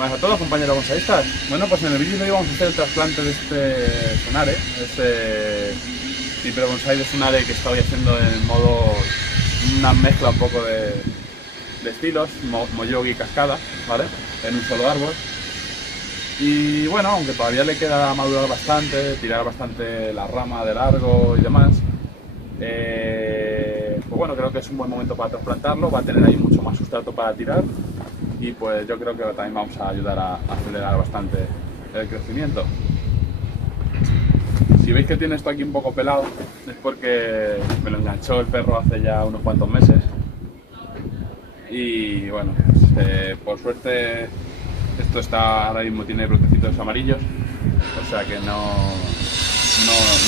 Buenas a todos, compañeros bonsaístas. Bueno, pues en el vídeo de hoy vamos a hacer el trasplante de este Tsunare, este Hyper Bonsai de Tsunare que estoy haciendo en modo una mezcla un poco de estilos, Moyogi y cascada, ¿vale? En un solo árbol. Y bueno, aunque todavía le queda madurar bastante, tirar bastante la rama de largo y demás, pues bueno, creo que es un buen momento para trasplantarlo, va a tener ahí mucho más sustrato para tirar. Y pues yo creo que también vamos a ayudar a acelerar bastante el crecimiento. Si veis que tiene esto aquí un poco pelado, es porque me lo enganchó el perro hace ya unos cuantos meses. Y bueno, por suerte esto está ahora mismo tiene brotecitos amarillos, o sea que no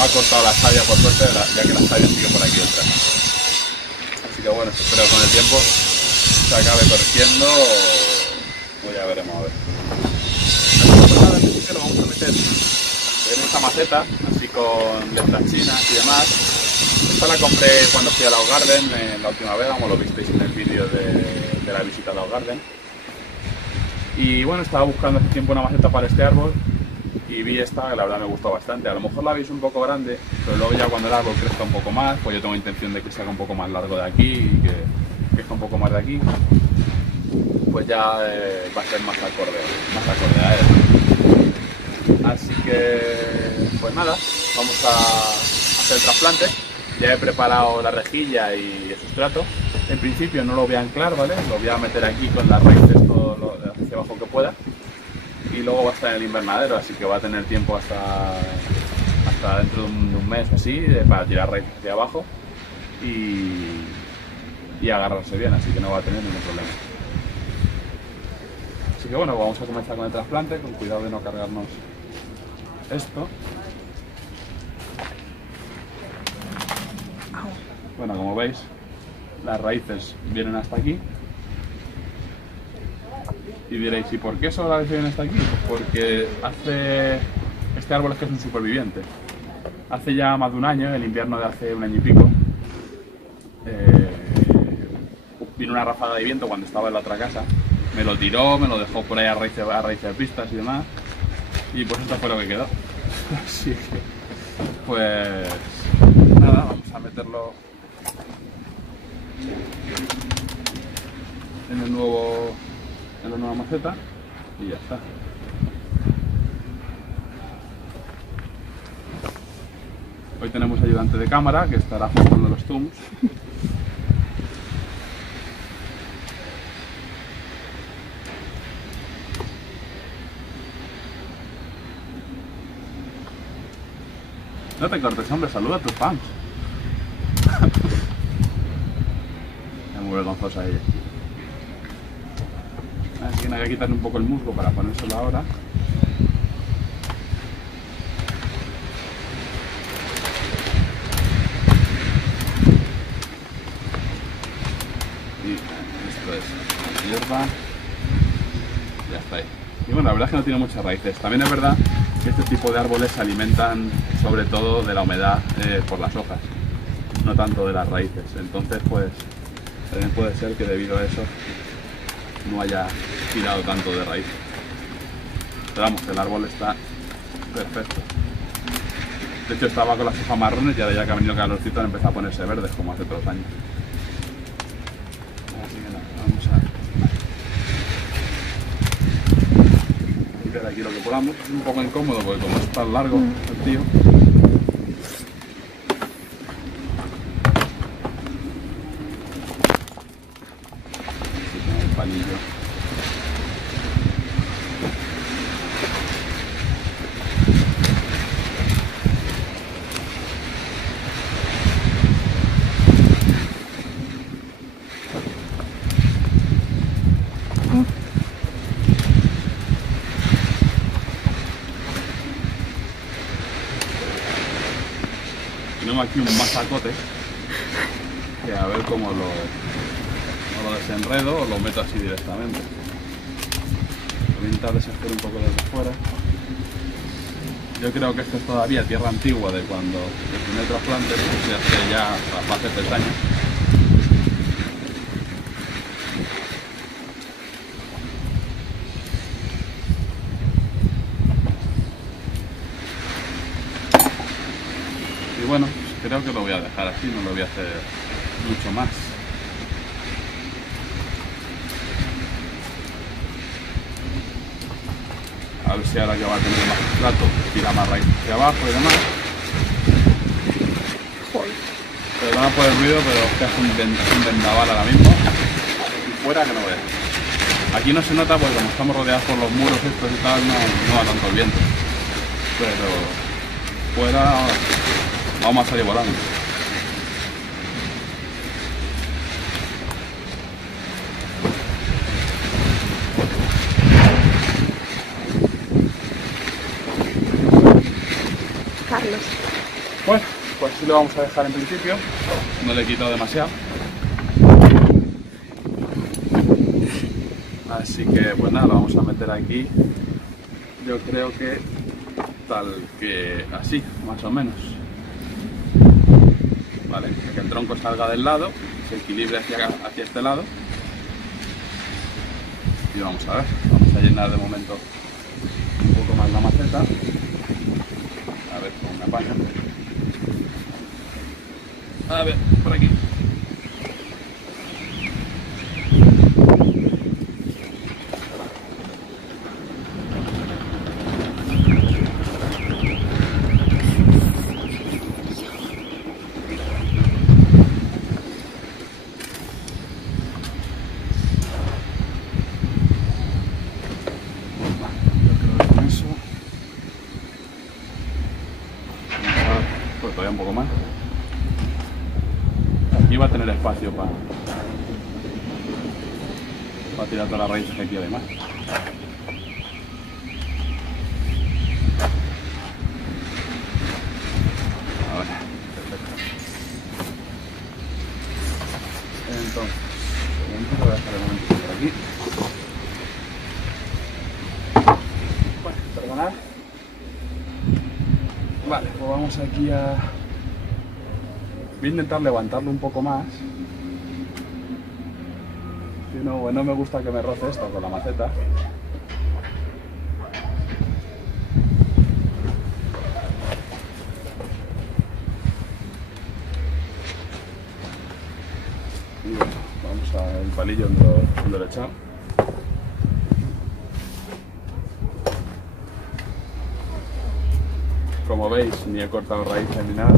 ha cortado la savia por suerte, ya que la savia sigue por aquí detrás. Así que bueno, espero con el tiempo se acabe corrigiendo, pues ya veremos a ver. Así que pues nada, en principio lo vamos a meter en esta maceta, así con de estas chinas y demás. Esta la compré cuando fui a Lau Garden la última vez, como lo visteis en el vídeo de la visita a Lau Garden. Y bueno, estaba buscando hace tiempo una maceta para este árbol y vi esta que la verdad me gustó bastante. A lo mejor la veis un poco grande, pero luego ya cuando el árbol crezca un poco más, pues yo tengo intención de que se haga un poco más largo de aquí y que crezca un poco más de aquí, pues ya va a ser más acorde a él. Así que pues nada, vamos a hacer el trasplante. Ya he preparado la rejilla y el sustrato. En principio no lo voy a anclar, ¿vale? Lo voy a meter aquí con las raíces todo lo hacia abajo que pueda. Y luego va a estar en el invernadero, así que va a tener tiempo hasta dentro de un mes o así para tirar raíces hacia abajo y agarrarse bien, así que no va a tener ningún problema. Así que bueno, vamos a comenzar con el trasplante, con cuidado de no cargarnos esto. Bueno, como veis, las raíces vienen hasta aquí. Y diréis, ¿y por qué solo las vienen hasta aquí? Pues porque este árbol es que es un superviviente. Hace ya más de un año, el invierno de hace un año y pico, vino una ráfaga de viento cuando estaba en la otra casa, me lo tiró, me lo dejó por ahí a raíz de pistas y demás, y pues esto fue lo que quedó. Así que, pues nada, vamos a meterlo en la nueva maceta y ya está. Hoy tenemos ayudante de cámara que estará jugando los zooms. No te cortes, hombre, saluda a tus fans. Es muy vergonzosa ella. Así que hay que quitarle un poco el musgo para ponérselo ahora. Y esto es hierba. Ya está ahí. Y bueno, la verdad es que no tiene muchas raíces. También es verdad que este tipo de árboles se alimentan sobre todo de la humedad por las hojas, no tanto de las raíces. Entonces pues también puede ser que debido a eso no haya tirado tanto de raíz. Pero vamos, el árbol está perfecto. De hecho estaba con las hojas marrones y ahora ya que ha venido el calorcito han empezado a ponerse verdes como hace todos los años. Así que nada, vamos a tirar aquí lo que podamos. Es un poco incómodo porque como es tan largo el tío. Así que el palillo. Tenemos aquí un mazacote que a ver cómo lo desenredo o lo meto así directamente. Voy a intentar deshacer un poco desde fuera. Yo creo que esto es todavía tierra antigua de cuando el primer trasplante, que se hace ya hace 3 años. Y bueno, pues creo que lo voy a dejar así, no lo voy a hacer mucho más. A ver si ahora que va a tener más sustrato, tira más raíz hacia abajo y demás. Perdona por el ruido, pero es que hace un vendaval ahora mismo. Y fuera que no veas. Aquí no se nota porque como estamos rodeados por los muros estos y tal, no va tanto el viento. Pero fuera vamos a salir volando. Carlos. Bueno, pues sí lo vamos a dejar en principio. No le he quitado demasiado. Así que pues nada, lo vamos a meter aquí. Yo creo que tal que así, más o menos. Vale, que el tronco salga del lado, se equilibre hacia este lado. Y vamos a ver, vamos a llenar de momento un poco más la maceta. A ver cómo me apaña. A ver, por aquí. Todavía un poco más. Aquí va a tener espacio para tirar todas las raíces que quiera y más. Ahora, perfecto. Entonces, voy a dejar el momento por aquí. Bueno, perdonad. Vale, pues vamos aquí a... Voy a intentar levantarlo un poco más. Si no, bueno, me gusta que me roce esto con la maceta. Y bueno, vamos al palillo donde lo he echado. Como veis, ni he cortado raíces ni nada.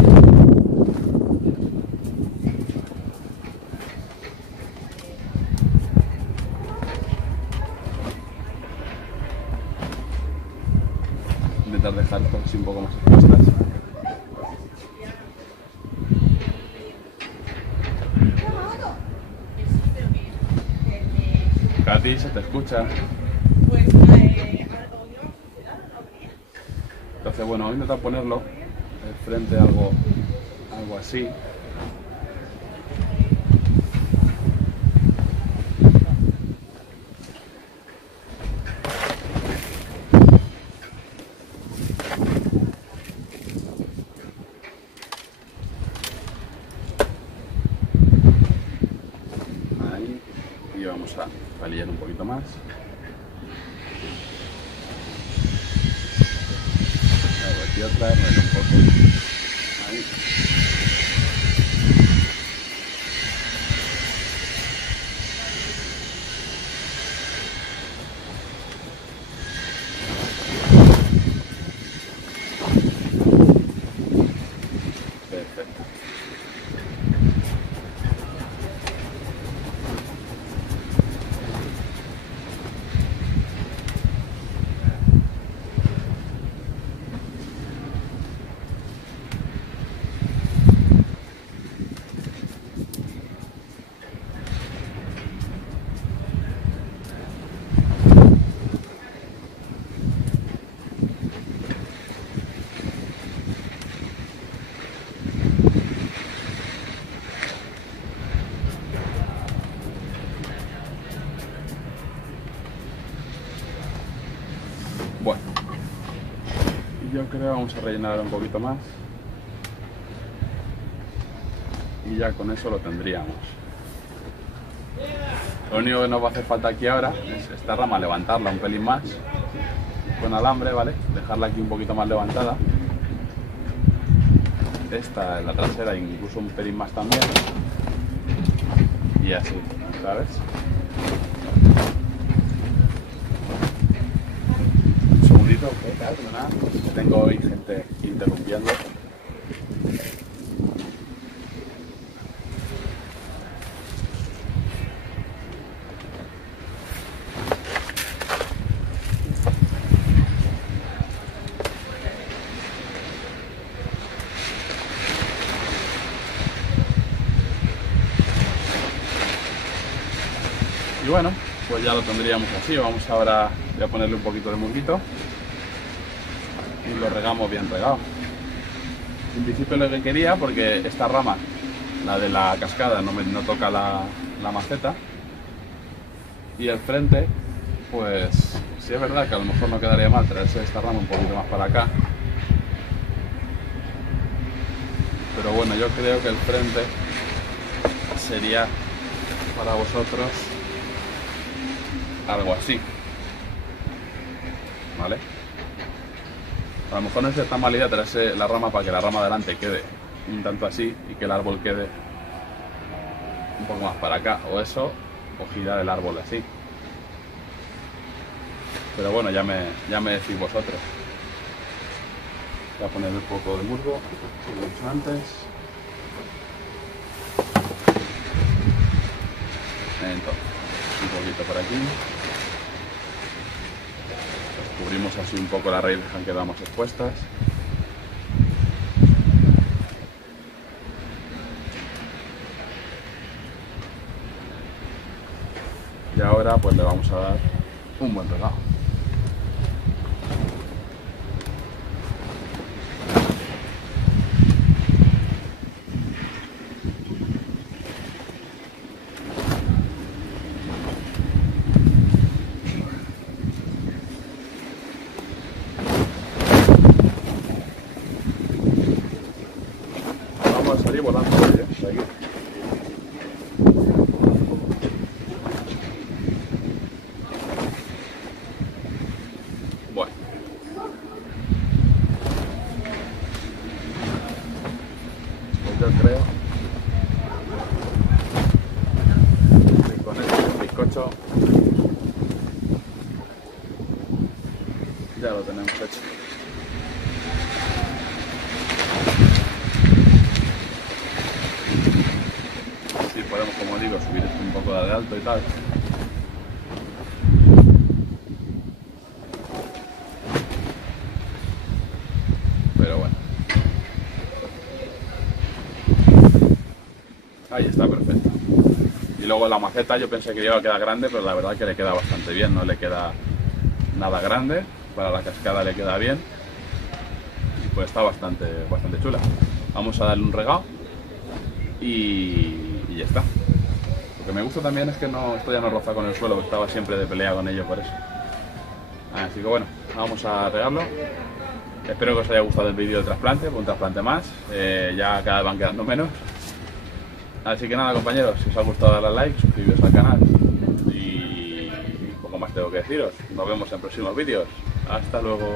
Intentar dejar esto así un poco más expuestas. Katy, se te escucha. Entonces, bueno, voy a intentar ponerlo frente a algo así. Ahí. Y vamos a palillar un poquito más. Y otra vez, un poco. Ahí. Perfecto. Bueno, yo creo que vamos a rellenar un poquito más y ya con eso lo tendríamos. Lo único que nos va a hacer falta aquí ahora es esta rama, levantarla un pelín más con alambre, ¿vale? Dejarla aquí un poquito más levantada esta en la trasera, incluso un pelín más también. Y así, ¿sabes? Un segundito, ¿qué tal? Nada, tengo hoy gente interrumpiendo. Y bueno, pues ya lo tendríamos así. Vamos ahora, voy a ponerle un poquito de musguito y lo regamos bien regado. En principio lo que quería, porque esta rama, la de la cascada, no toca la maceta, y el frente, pues sí es verdad que a lo mejor no quedaría mal traerse esta rama un poquito más para acá, pero bueno, yo creo que el frente sería para vosotros algo así, ¿vale? A lo mejor no es tan mala idea traerse la rama para que la rama de delante quede un tanto así y que el árbol quede un poco más para acá, o eso, o girar el árbol así. Pero bueno, ya me decís vosotros. Voy a poner un poco de musgo, como he dicho antes. Entonces, un poquito por aquí. Cubrimos así un poco las raíces que han quedado más expuestas. Y ahora pues le vamos a dar un buen regado. Vamos a salir volando hoy, de aquí. Bueno. Pues yo creo que con el bizcocho ya lo tenemos hecho. Así podemos, como digo, subir esto un poco de alto y tal. Pero bueno. Ahí está, perfecto. Y luego la maceta yo pensé que iba a quedar grande, pero la verdad que le queda bastante bien, no le queda nada grande, para la cascada le queda bien y pues está bastante chula. Vamos a darle un regado y ya está. Lo que me gusta también es que esto ya no roza con el suelo, que estaba siempre de pelea con ello por eso. Así que bueno, vamos a regarlo. Espero que os haya gustado el vídeo de trasplante, un trasplante más, ya cada vez van quedando menos. Así que nada, compañeros, si os ha gustado darle a like, suscribiros al canal y poco más tengo que deciros. Nos vemos en próximos vídeos. Hasta luego.